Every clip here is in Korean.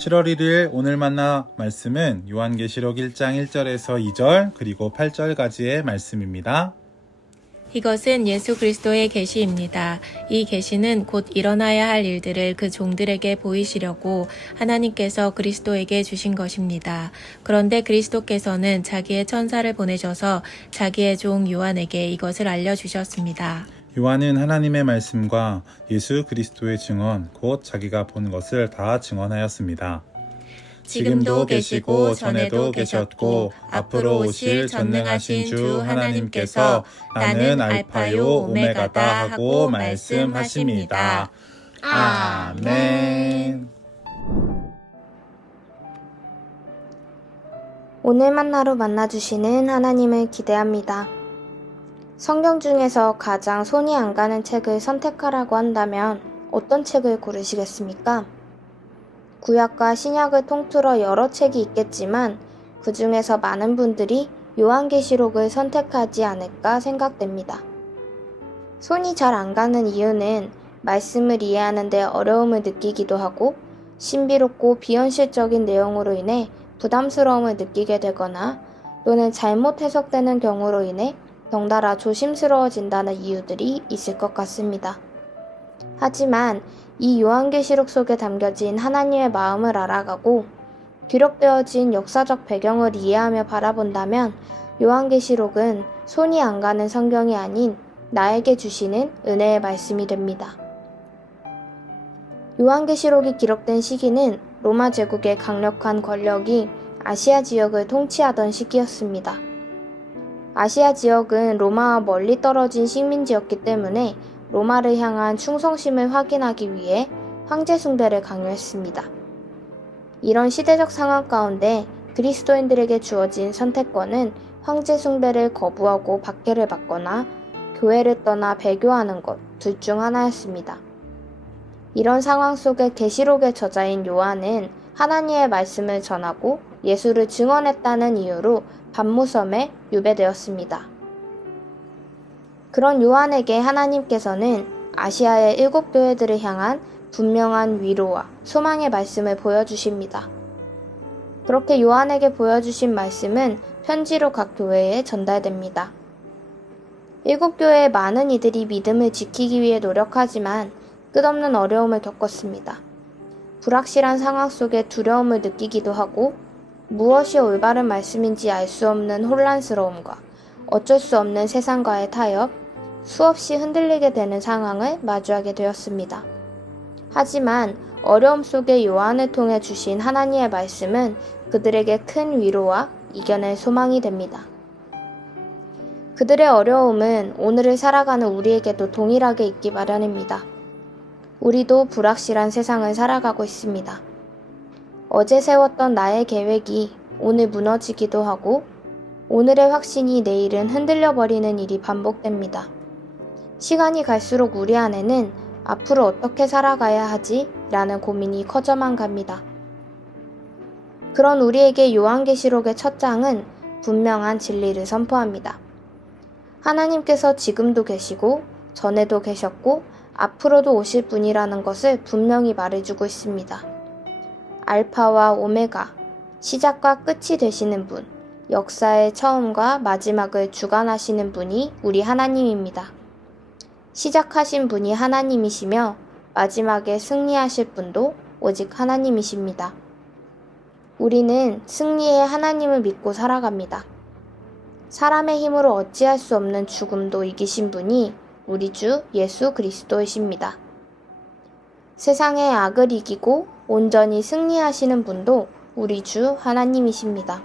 7월 1일 오늘 만나 말씀은 요한계시록 1장 1절에서 2절 그리고 8절까지의 말씀입니다. 이것은 예수 그리스도의 계시입니다. 이 계시는 곧 일어나야 할 일들을 그 종들에게 보이시려고 하나님께서 그리스도에게 주신 것입니다. 그런데 그리스도께서는 자기의 천사를 보내셔서 자기의 종 요한에게 이것을 알려주셨습니다. 요한은 하나님의 말씀과 예수 그리스도의 증언, 곧 자기가 본 것을 다 증언하였습니다. 지금도 계시고 전에도 계셨고 앞으로 오실 전능하신 주 하나님께서 나는 알파요 오메가다 하고 말씀하십니다. 아멘. 오늘 만나로 만나주시는 하나님을 기대합니다. 성경 중에서 가장 손이 안 가는 책을 선택하라고 한다면 어떤 책을 고르시겠습니까? 구약과 신약을 통틀어 여러 책이 있겠지만 그 중에서 많은 분들이 요한계시록을 선택하지 않을까 생각됩니다. 손이 잘 안 가는 이유는 말씀을 이해하는 데 어려움을 느끼기도 하고 신비롭고 비현실적인 내용으로 인해 부담스러움을 느끼게 되거나 또는 잘못 해석되는 경우로 인해 덩달아 조심스러워진다는 이유들이 있을 것 같습니다. 하지만 이 요한계시록 속에 담겨진 하나님의 마음을 알아가고 기록되어진 역사적 배경을 이해하며 바라본다면 요한계시록은 손이 안 가는 성경이 아닌 나에게 주시는 은혜의 말씀이 됩니다. 요한계시록이 기록된 시기는 로마 제국의 강력한 권력이 아시아 지역을 통치하던 시기였습니다. 아시아 지역은 로마와 멀리 떨어진 식민지였기 때문에 로마를 향한 충성심을 확인하기 위해 황제 숭배를 강요했습니다. 이런 시대적 상황 가운데 그리스도인들에게 주어진 선택권은 황제 숭배를 거부하고 박해를 받거나 교회를 떠나 배교하는 것 둘 중 하나였습니다. 이런 상황 속에 계시록의 저자인 요한은 하나님의 말씀을 전하고 예수를 증언했다는 이유로 반모섬에 유배되었습니다. 그런 요한에게 하나님께서는 아시아의 7교회들을 향한 분명한 위로와 소망의 말씀을 보여주십니다. 그렇게 요한에게 보여주신 말씀은 편지로 각 교회에 전달됩니다. 7교회의 많은 이들이 믿음을 지키기 위해 노력하지만 끝없는 어려움을 겪었습니다. 불확실한 상황 속에 두려움을 느끼기도 하고 무엇이 올바른 말씀인지 알 수 없는 혼란스러움과 어쩔 수 없는 세상과의 타협, 수없이 흔들리게 되는 상황을 마주하게 되었습니다. 하지만 어려움 속에 요한을 통해 주신 하나님의 말씀은 그들에게 큰 위로와 이겨낼 소망이 됩니다. 그들의 어려움은 오늘을 살아가는 우리에게도 동일하게 있기 마련입니다. 우리도 불확실한 세상을 살아가고 있습니다. 어제 세웠던 나의 계획이 오늘 무너지기도 하고 오늘의 확신이 내일은 흔들려 버리는 일이 반복됩니다. 시간이 갈수록 우리 안에는 앞으로 어떻게 살아가야 하지? 라는 고민이 커져만 갑니다. 그런 우리에게 요한계시록의 첫 장은 분명한 진리를 선포합니다. 하나님께서 지금도 계시고 전에도 계셨고 앞으로도 오실 분이라는 것을 분명히 말해주고 있습니다. 알파와 오메가, 시작과 끝이 되시는 분, 역사의 처음과 마지막을 주관하시는 분이 우리 하나님입니다. 시작하신 분이 하나님이시며 마지막에 승리하실 분도 오직 하나님이십니다. 우리는 승리의 하나님을 믿고 살아갑니다. 사람의 힘으로 어찌할 수 없는 죽음도 이기신 분이 우리 주 예수 그리스도이십니다. 세상의 악을 이기고 온전히 승리하시는 분도 우리 주 하나님이십니다.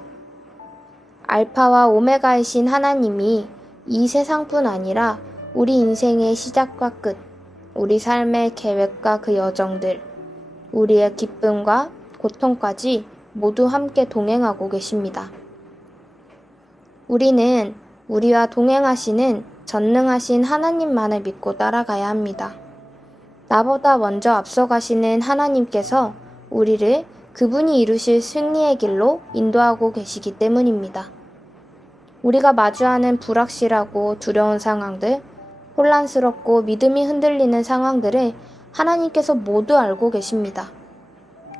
알파와 오메가이신 하나님이 이 세상뿐 아니라 우리 인생의 시작과 끝, 우리 삶의 계획과 그 여정들, 우리의 기쁨과 고통까지 모두 함께 동행하고 계십니다. 우리는 우리와 동행하시는 전능하신 하나님만을 믿고 따라가야 합니다. 나보다 먼저 앞서가시는 하나님께서 우리를 그분이 이루실 승리의 길로 인도하고 계시기 때문입니다. 우리가 마주하는 불확실하고 두려운 상황들, 혼란스럽고 믿음이 흔들리는 상황들을 하나님께서 모두 알고 계십니다.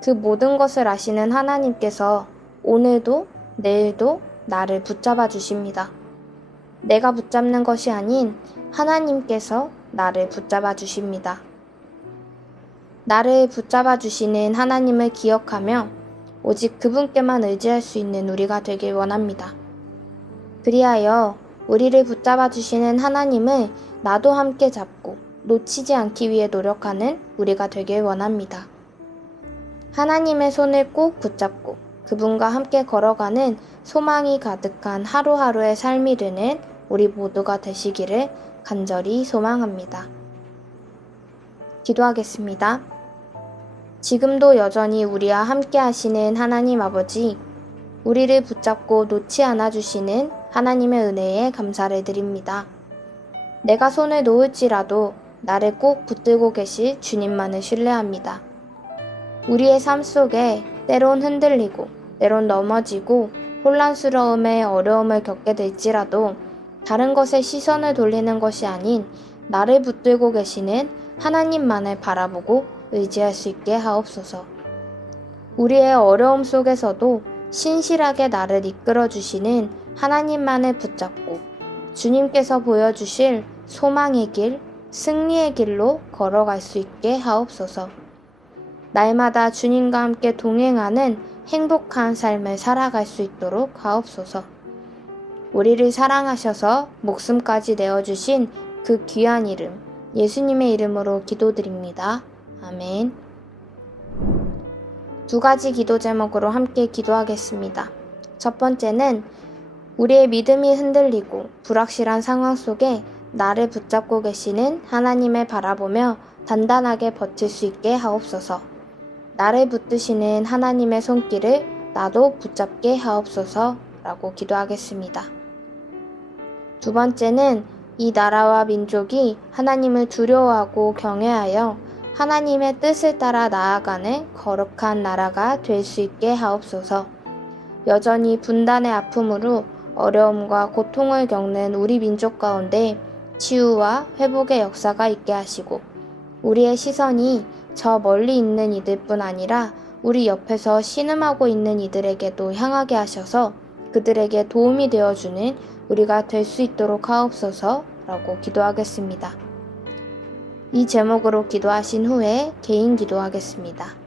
그 모든 것을 아시는 하나님께서 오늘도 내일도 나를 붙잡아 주십니다. 내가 붙잡는 것이 아닌 하나님께서 나를 붙잡아 주십니다. 나를 붙잡아 주시는 하나님을 기억하며 오직 그분께만 의지할 수 있는 우리가 되길 원합니다. 그리하여 우리를 붙잡아 주시는 하나님을 나도 함께 잡고 놓치지 않기 위해 노력하는 우리가 되길 원합니다. 하나님의 손을 꼭 붙잡고 그분과 함께 걸어가는 소망이 가득한 하루하루의 삶이 되는 우리 모두가 되시기를 간절히 소망합니다. 기도하겠습니다. 지금도 여전히 우리와 함께 하시는 하나님 아버지, 우리를 붙잡고 놓지 않아 주시는 하나님의 은혜에 감사를 드립니다. 내가 손을 놓을지라도 나를 꼭 붙들고 계실 주님만을 신뢰합니다. 우리의 삶 속에 때론 흔들리고 때론 넘어지고 혼란스러움에 어려움을 겪게 될지라도 다른 것에 시선을 돌리는 것이 아닌 나를 붙들고 계시는 하나님만을 바라보고 의지할 수 있게 하옵소서. 우리의 어려움 속에서도 신실하게 나를 이끌어 주시는 하나님만을 붙잡고 주님께서 보여주실 소망의 길, 승리의 길로 걸어갈 수 있게 하옵소서. 날마다 주님과 함께 동행하는 행복한 삶을 살아갈 수 있도록 하옵소서. 우리를 사랑하셔서 목숨까지 내어주신 그 귀한 이름, 예수님의 이름으로 기도드립니다. 아멘. 두 가지 기도 제목으로 함께 기도하겠습니다. 첫 번째는 우리의 믿음이 흔들리고 불확실한 상황 속에 나를 붙잡고 계시는 하나님을 바라보며 단단하게 버틸 수 있게 하옵소서. 나를 붙드시는 하나님의 손길을 나도 붙잡게 하옵소서 라고 기도하겠습니다. 두 번째는 이 나라와 민족이 하나님을 두려워하고 경외하여 하나님의 뜻을 따라 나아가는 거룩한 나라가 될 수 있게 하옵소서. 여전히 분단의 아픔으로 어려움과 고통을 겪는 우리 민족 가운데 치유와 회복의 역사가 있게 하시고 우리의 시선이 저 멀리 있는 이들뿐 아니라 우리 옆에서 신음하고 있는 이들에게도 향하게 하셔서 그들에게 도움이 되어주는 우리가 될 수 있도록 하옵소서 라고 기도하겠습니다. 이 제목으로 기도하신 후에 개인 기도하겠습니다.